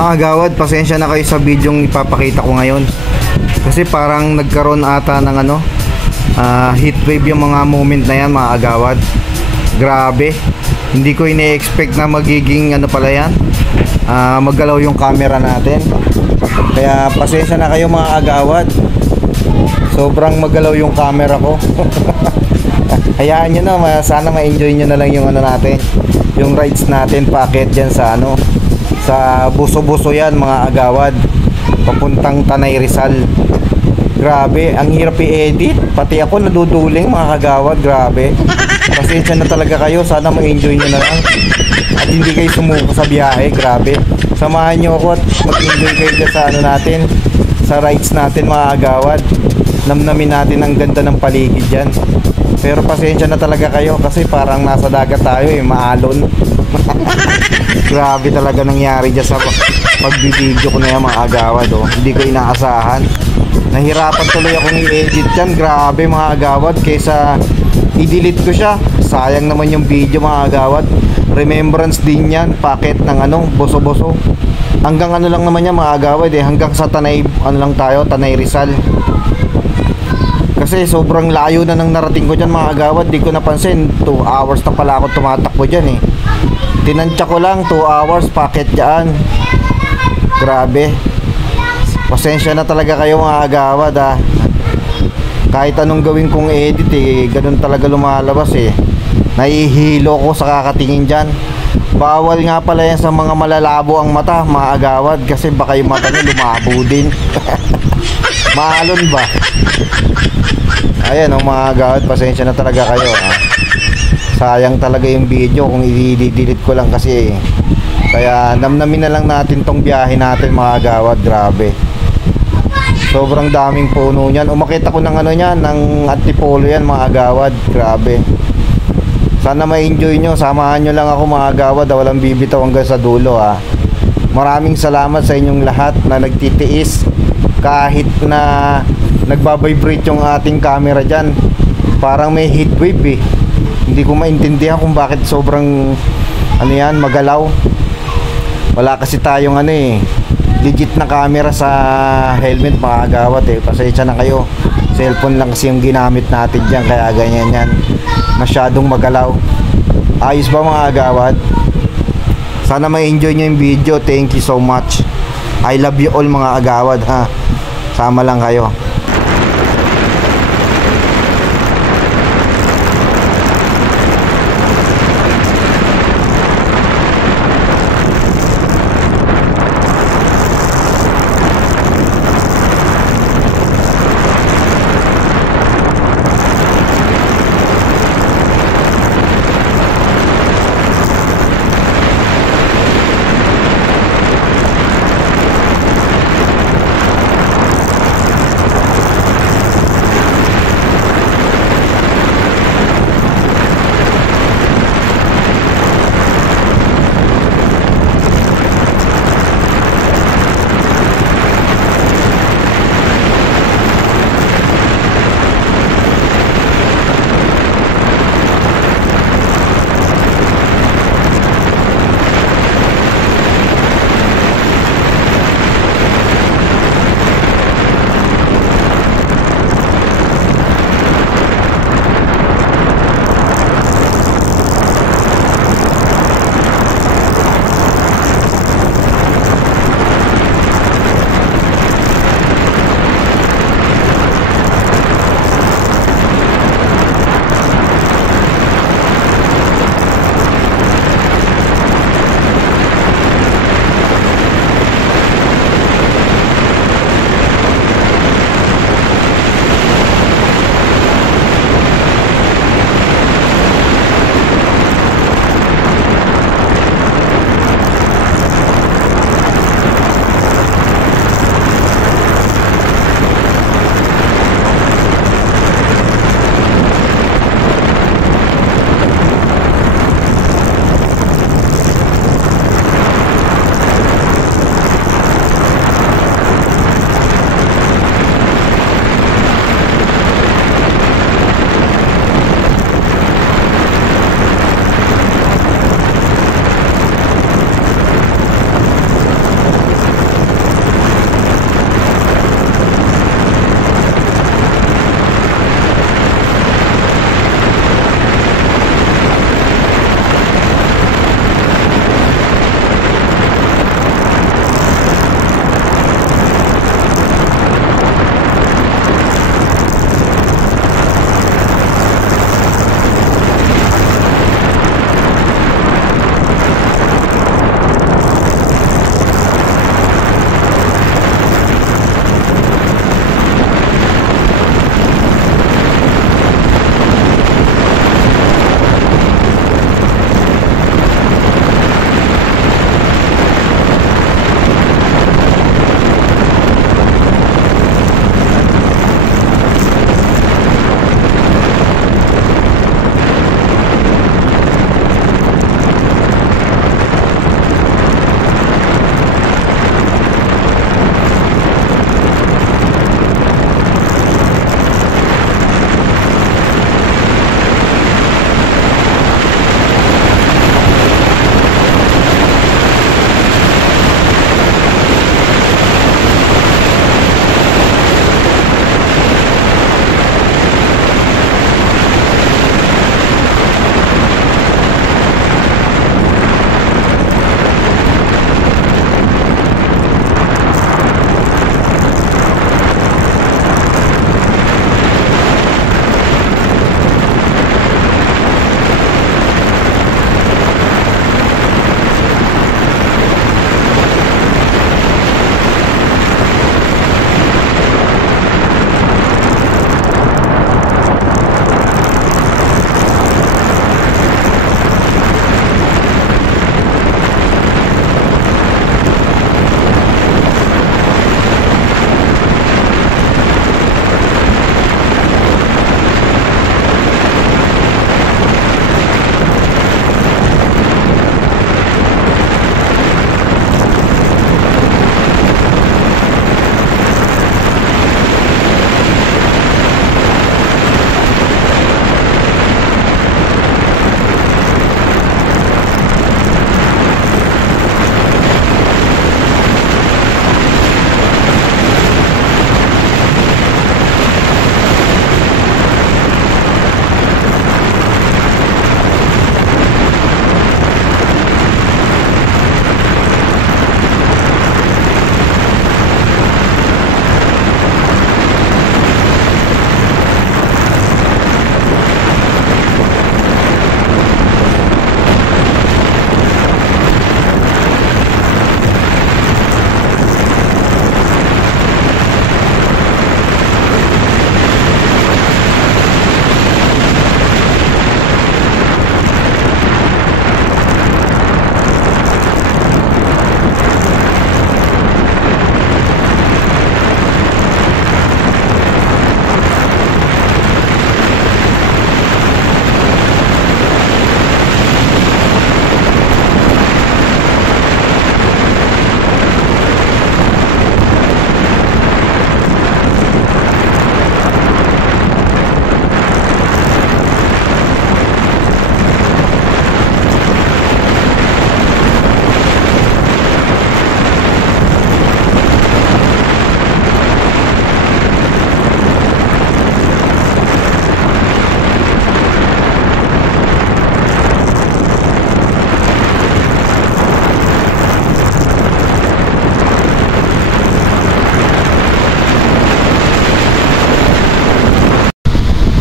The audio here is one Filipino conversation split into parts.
Mga agawad, pasensya na kayo sa bidyong ipapakita ko ngayon. Kasi parang nagkaroon ata ng heat wave yung mga moment na yan, mga agawad. Grabe. Hindi ko ine-expect na magiging pala yan. Maggalaw yung camera natin. Kaya pasensya na kayo mga agawad. Sobrang maggalaw yung camera ko. Hayaan nyo na, sana ma-enjoy nyo na lang yung natin, yung rides natin paakyat dyan sa sa Buso-Buso yan mga agawad, papuntang Tanay Rizal. Grabe, ang hirap i-edit, pati ako naduduling mga agawad. Grabe, pasensya na talaga kayo, sana ma-enjoy nyo na lang at hindi kayo sumuko sa biyahe. Grabe, samahan nyo ako at mag-enjoy kayo dyan sa natin, sa rides natin mga agawad. Namnamin natin ang ganda ng paligid dyan. Pero pasensya na talaga kayo kasi parang nasa dagat tayo, maalon. Grabe talaga nangyari dyan sa pagbibideo ko na yan mga agawad. Hindi ko inaasahan. Nahirapan tuloy akong i-edit yan. Grabe mga agawad, kaysa i-delete ko siya, sayang naman yung video mga agawad. Remembrance din yan, packet ng Buso-Buso. Hanggang lang naman yan mga agawad, hanggang sa Tanay, lang tayo, Tanay Rizal. Kasi sobrang layo na nang narating ko dyan mga agawad. Di ko napansin, 2 hours na pala ako tumatakbo dyan Tinansya ko lang 2 hours packet dyan. Grabe, pasensya na talaga kayo mga agawad Kahit anong gawin kong edit ganun talaga lumalabas Nahihilo ko sa kakatingin dyan. Bawal nga pala yan sa mga malalabo ang mata mga agawad, kasi baka yung mata nyo lumabo din. Maalon ba? Ayan mga agawad, pasensya na talaga kayo Sayang talaga yung video kung i-delete ko lang kasi Kaya namnamin na lang natin tong biyahe natin mga agawad. Grabe, sobrang daming puno niyan. Umakit ako ng ng antipolo yan mga agawad. Grabe, sana ma-enjoy nyo. Samahan nyo lang ako mga agawad, walang bibitaw hanggang sa dulo Maraming salamat sa inyong lahat na nagtitiis kahit na nagbabibrate yung ating camera dyan. Parang may heat wave Hindi ko maintindihan kung bakit sobrang magalaw. Wala kasi tayong legit na camera sa helmet mga agawad Pasensya na kayo, cellphone lang kasi yung ginamit natin dyan, kaya ganyan yan, masyadong magalaw. Ayos ba mga agawad? Sana ma-enjoy nyo yung video. Thank you so much. I love you all mga agawad Sama lang kayo.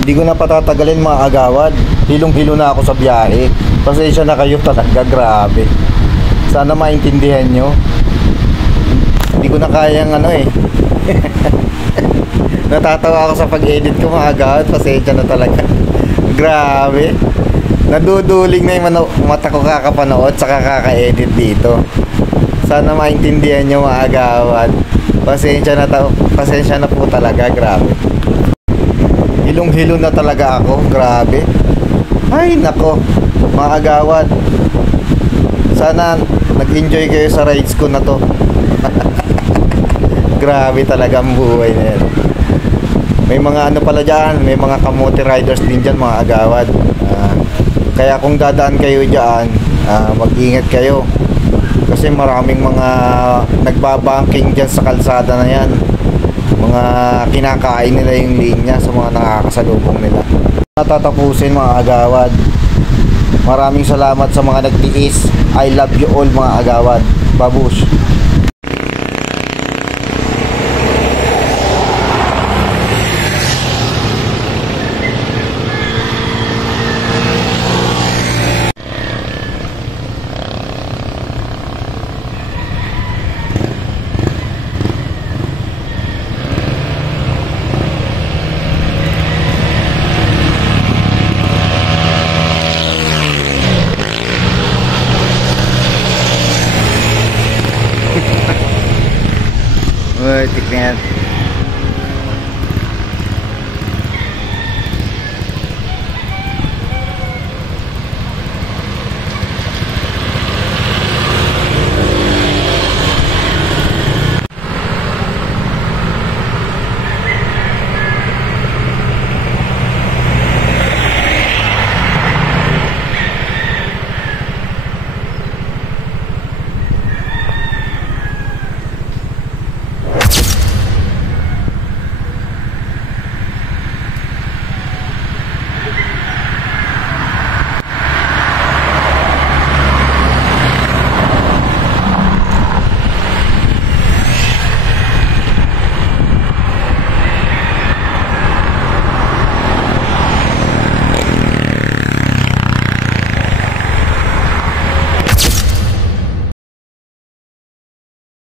Hindi ko na patatagalin mga agawad. Hilong-hilo na ako sa biyahe. Pasensya na kayo talaga, grabe. Sana maintindihan nyo. Hindi ko na kayang ano eh. Natatawa ako sa pag-edit ko mga agawad. Pasensya na talaga. Grabe. Naduduling na yung mata ko kakapanood sa kaka-edit dito. Sana maintindihan nyo mga agawad. Pasensya na po talaga, grabe. Hilong-hilo na talaga ako, grabe. Ay nako, mga agawad. Sana nag-enjoy kayo sa rides ko na to. Grabe talaga ang buhay na yan. May mga ano pala dyan, may mga kamote riders din dyan mga agawad. Kaya kung dadaan kayo dyan, mag-ingat kayo. Kasi maraming mga nagbabanking dyan sa kalsada na yan. Mga kinakain nila yung linya sa mga nakakasalubong nila. Natatapusin mga agawad. Maraming salamat sa mga nagtiis. I love you all mga agawad. Babush.